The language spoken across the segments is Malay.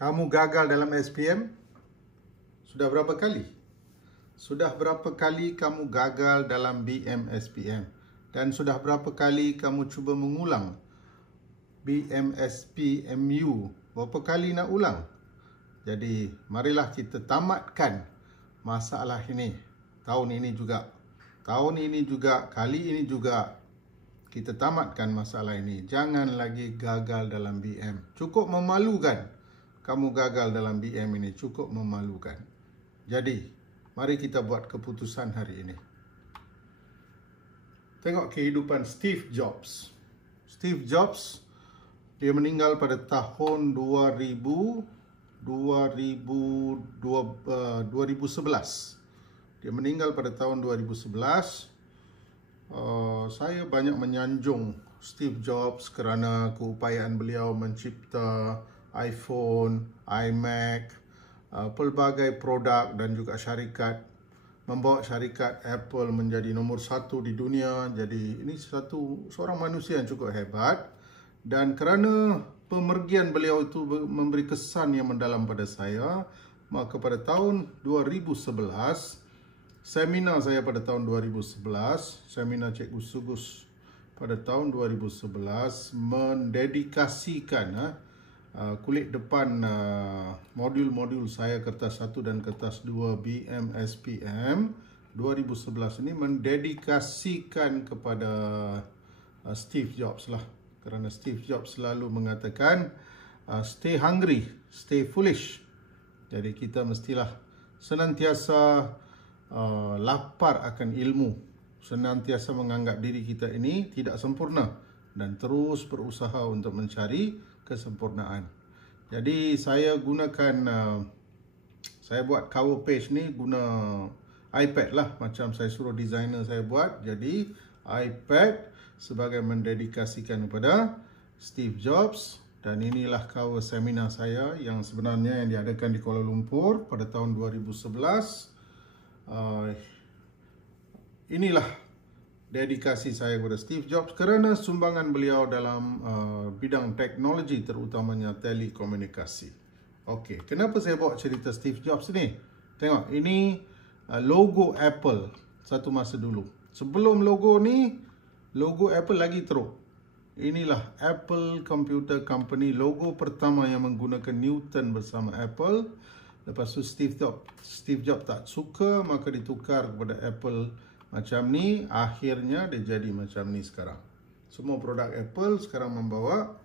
Kamu gagal dalam SPM? Sudah berapa kali? Sudah berapa kali kamu gagal dalam BM-SPM? Dan sudah berapa kali kamu cuba mengulang BM-SPMU? Berapa kali nak ulang? Jadi, marilah kita tamatkan masalah ini. Tahun ini juga, kali ini juga, kita tamatkan masalah ini. Jangan lagi gagal dalam BM. Cukup memalukan kamu gagal dalam BM ini. Cukup memalukan. Jadi, mari kita buat keputusan hari ini. Tengok kehidupan Steve Jobs. Steve Jobs, dia meninggal pada tahun 2011. Dia meninggal pada tahun 2011. Saya banyak menyanjung Steve Jobs kerana keupayaan beliau mencipta iPhone, iMac, pelbagai produk dan juga syarikat, membawa syarikat Apple menjadi nombor 1 di dunia. Jadi ini seorang manusia yang cukup hebat, dan kerana pemergian beliau itu memberi kesan yang mendalam pada saya, maka pada tahun 2011, seminar saya pada tahun 2011, seminar Cikgu Sugus pada tahun 2011 mendedikasikan kulit depan modul-modul saya kertas 1 dan kertas 2 BM-SPM 2011 ini mendedikasikan kepada Steve Jobs lah. Kerana Steve Jobs selalu mengatakan stay hungry, stay foolish. Jadi kita mestilah senantiasa lapar akan ilmu, senantiasa menganggap diri kita ini tidak sempurna dan terus berusaha untuk mencari kesempurnaan. Jadi saya gunakan, saya buat cover page ni guna iPad lah, macam saya suruh designer saya buat. Jadi iPad sebagai mendedikasikan kepada Steve Jobs. Dan inilah cover seminar saya yang sebenarnya yang diadakan di Kuala Lumpur pada tahun 2011. Inilah dedikasi saya kepada Steve Jobs kerana sumbangan beliau dalam bidang teknologi, terutamanya telekomunikasi. Okey, kenapa saya bawa cerita Steve Jobs ni? Tengok, ini logo Apple satu masa dulu. Sebelum logo ni, logo Apple lagi teruk. Inilah Apple Computer Company, logo pertama yang menggunakan Newton bersama Apple. Lepas tu Steve Jobs tak suka, maka ditukar kepada Apple macam ni. Akhirnya dia jadi macam ni sekarang. Semua produk Apple sekarang membawa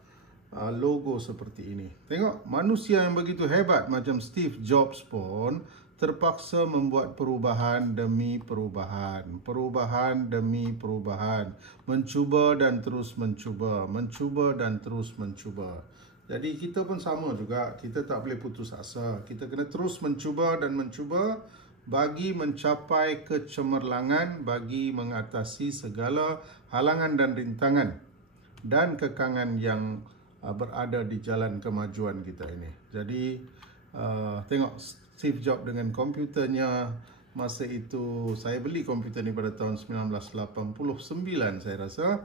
logo seperti ini. Tengok, manusia yang begitu hebat macam Steve Jobs pun terpaksa membuat perubahan demi perubahan, perubahan demi perubahan, mencuba dan terus mencuba, mencuba dan terus mencuba. Jadi kita pun sama juga, kita tak boleh putus asa. Kita kena terus mencuba dan mencuba bagi mencapai kecemerlangan, bagi mengatasi segala halangan dan rintangan dan kekangan yang berada di jalan kemajuan kita ini. Jadi tengok Steve Jobs dengan komputernya. Masa itu saya beli komputer ni pada tahun 1989 saya rasa.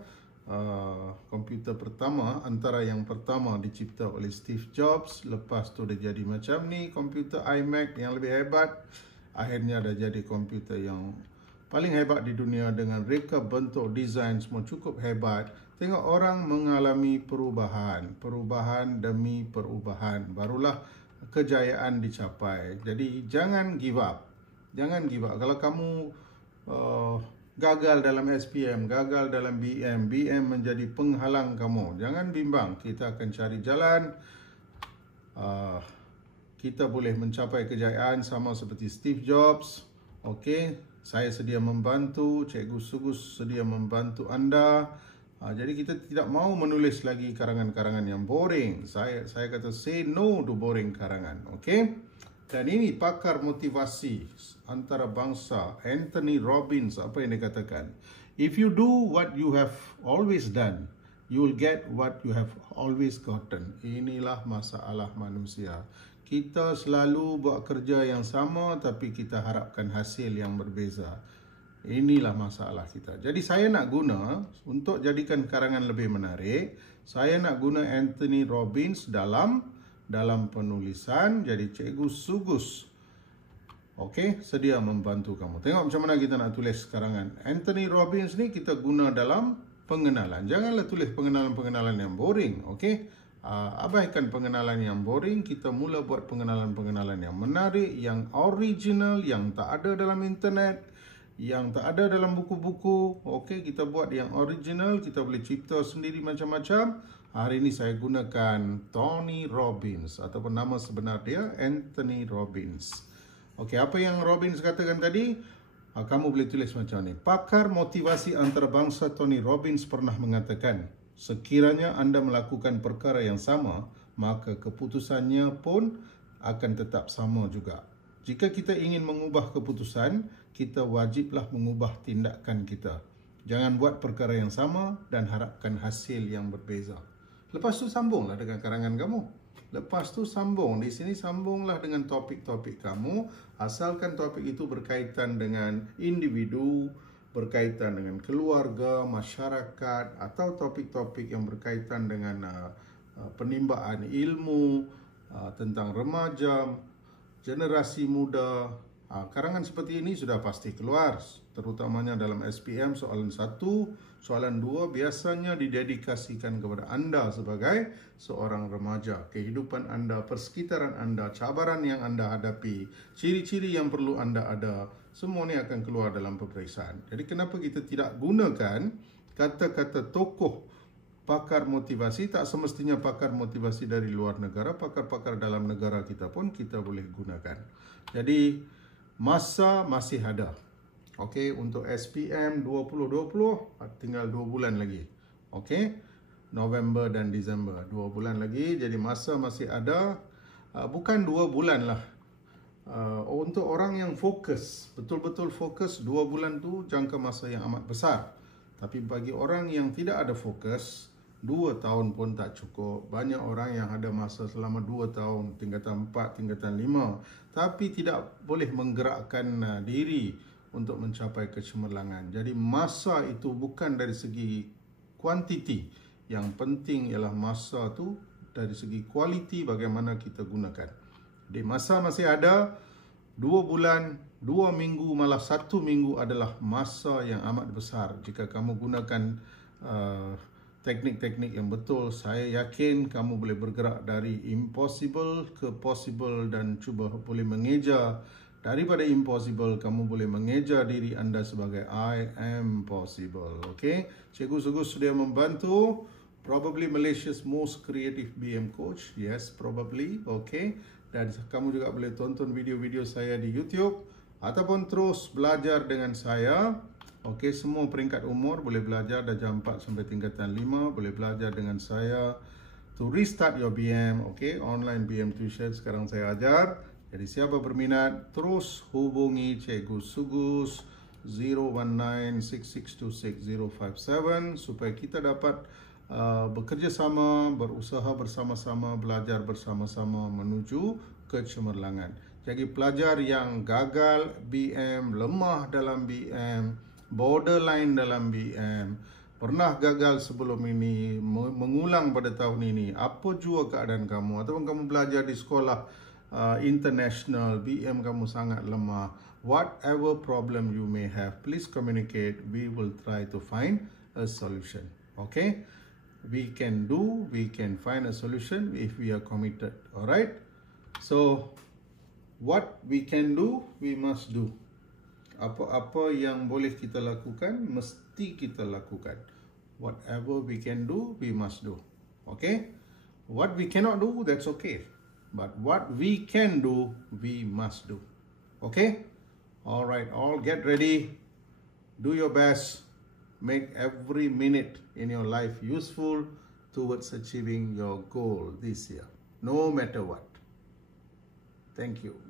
Komputer pertama, antara yang pertama dicipta oleh Steve Jobs. Lepas tu dia jadi macam ni, komputer iMac yang lebih hebat. Akhirnya dah jadi komputer yang paling hebat di dunia dengan reka bentuk, desain semua cukup hebat. Tengok, orang mengalami perubahan, perubahan demi perubahan, barulah kejayaan dicapai. Jadi jangan give up. Jangan give up. Kalau kamu gagal dalam SPM, gagal dalam BM menjadi penghalang kamu, jangan bimbang. Kita akan cari jalan. Kita boleh mencapai kejayaan sama seperti Steve Jobs. Okey, saya sedia membantu, Cikgu Sugus sedia membantu anda. Jadi kita tidak mahu menulis lagi karangan-karangan yang boring. Saya kata say no to boring karangan. Okey? Dan ini pakar motivasi antarabangsa Anthony Robbins, apa yang dia katakan? If you do what you have always done, you will get what you have always gotten. Inilah masalah manusia. Kita selalu buat kerja yang sama tapi kita harapkan hasil yang berbeza. Inilah masalah kita. Jadi saya nak guna, untuk jadikan karangan lebih menarik, saya nak guna Anthony Robbins dalam dalam penulisan. Jadi Cikgu Sugus, okey, sedia membantu kamu. Tengok macam mana kita nak tulis karangan. Anthony Robbins ni kita guna dalam pengenalan. Janganlah tulis pengenalan-pengenalan yang boring, okey? Abaikan pengenalan yang boring. Kita mula buat pengenalan-pengenalan yang menarik, yang original, yang tak ada dalam internet, yang tak ada dalam buku-buku. Okey, kita buat yang original. Kita boleh cipta sendiri macam-macam. Hari ini saya gunakan Tony Robbins ataupun nama sebenar dia Anthony Robbins. Okey, apa yang Robbins katakan tadi? Kamu boleh tulis macam ni. Pakar motivasi antarabangsa Tony Robbins pernah mengatakan, sekiranya anda melakukan perkara yang sama, maka keputusannya pun akan tetap sama juga. Jika kita ingin mengubah keputusan, kita wajiblah mengubah tindakan kita. Jangan buat perkara yang sama dan harapkan hasil yang berbeza. Lepas tu sambunglah dengan karangan kamu. Lepas tu sambung. Di sini sambunglah dengan topik-topik kamu. Asalkan topik itu berkaitan dengan individu, berkaitan dengan keluarga, masyarakat, atau topik-topik yang berkaitan dengan penimbaan ilmu, tentang remaja, generasi muda. Karangan seperti ini sudah pasti keluar, terutamanya dalam SPM soalan 1, soalan 2 biasanya didedikasikan kepada anda sebagai seorang remaja. Kehidupan anda, persekitaran anda, cabaran yang anda hadapi, ciri-ciri yang perlu anda ada, semua ini akan keluar dalam peperiksaan. Jadi kenapa kita tidak gunakan kata-kata tokoh pakar motivasi? Tak semestinya pakar motivasi dari luar negara, pakar-pakar dalam negara kita pun kita boleh gunakan. Jadi masa masih ada. Okey, untuk SPM 2020 tinggal 2 bulan lagi. Okey, November dan Disember, 2 bulan lagi. Jadi masa masih ada. Bukan 2 bulan lah. Untuk orang yang fokus, betul-betul fokus, 2 bulan tu jangka masa yang amat besar. Tapi bagi orang yang tidak ada fokus, 2 tahun pun tak cukup. Banyak orang yang ada masa selama 2 tahun, tingkatan 4, tingkatan 5, tapi tidak boleh menggerakkan diri untuk mencapai kecemerlangan. Jadi masa itu bukan dari segi kuantiti. Yang penting ialah masa tu dari segi kualiti bagaimana kita gunakan. Jadi masa masih ada, 2 bulan, 2 minggu, malah 1 minggu adalah masa yang amat besar. Jika kamu gunakan teknik-teknik yang betul, saya yakin kamu boleh bergerak dari impossible ke possible dan cuba boleh mengeja. Daripada impossible, kamu boleh mengeja diri anda sebagai I am possible. Okay? Cikgu Sugus sudah membantu. Probably Malaysia's most creative BM coach. Yes, probably. Okay? Dan kamu juga boleh tonton video-video saya di YouTube. Ataupun terus belajar dengan saya. Okey, semua peringkat umur boleh belajar darjah 4 sampai tingkatan 5, boleh belajar dengan saya to restart your BM. Okey, online BM tuition sekarang saya ajar. Jadi siapa berminat, terus hubungi Cikgu Sugus 01966266057 supaya kita dapat bekerjasama, berusaha bersama-sama, belajar bersama-sama menuju kecemerlangan. Jadi pelajar yang gagal BM, lemah dalam BM, borderline dalam BM, pernah gagal sebelum ini, mengulang pada tahun ini, apa jua keadaan kamu, ataupun kamu belajar di sekolah international, BM kamu sangat lemah, whatever problem you may have, please communicate. We will try to find a solution. Okay, we can find a solution if we are committed. Alright, so what we can do, we must do. Apa-apa yang boleh kita lakukan, mesti kita lakukan. Whatever we can do, we must do. Okay? What we cannot do, that's okay. But what we can do, we must do. Okay? Alright, all get ready. Do your best. Make every minute in your life useful towards achieving your goal this year. No matter what. Thank you.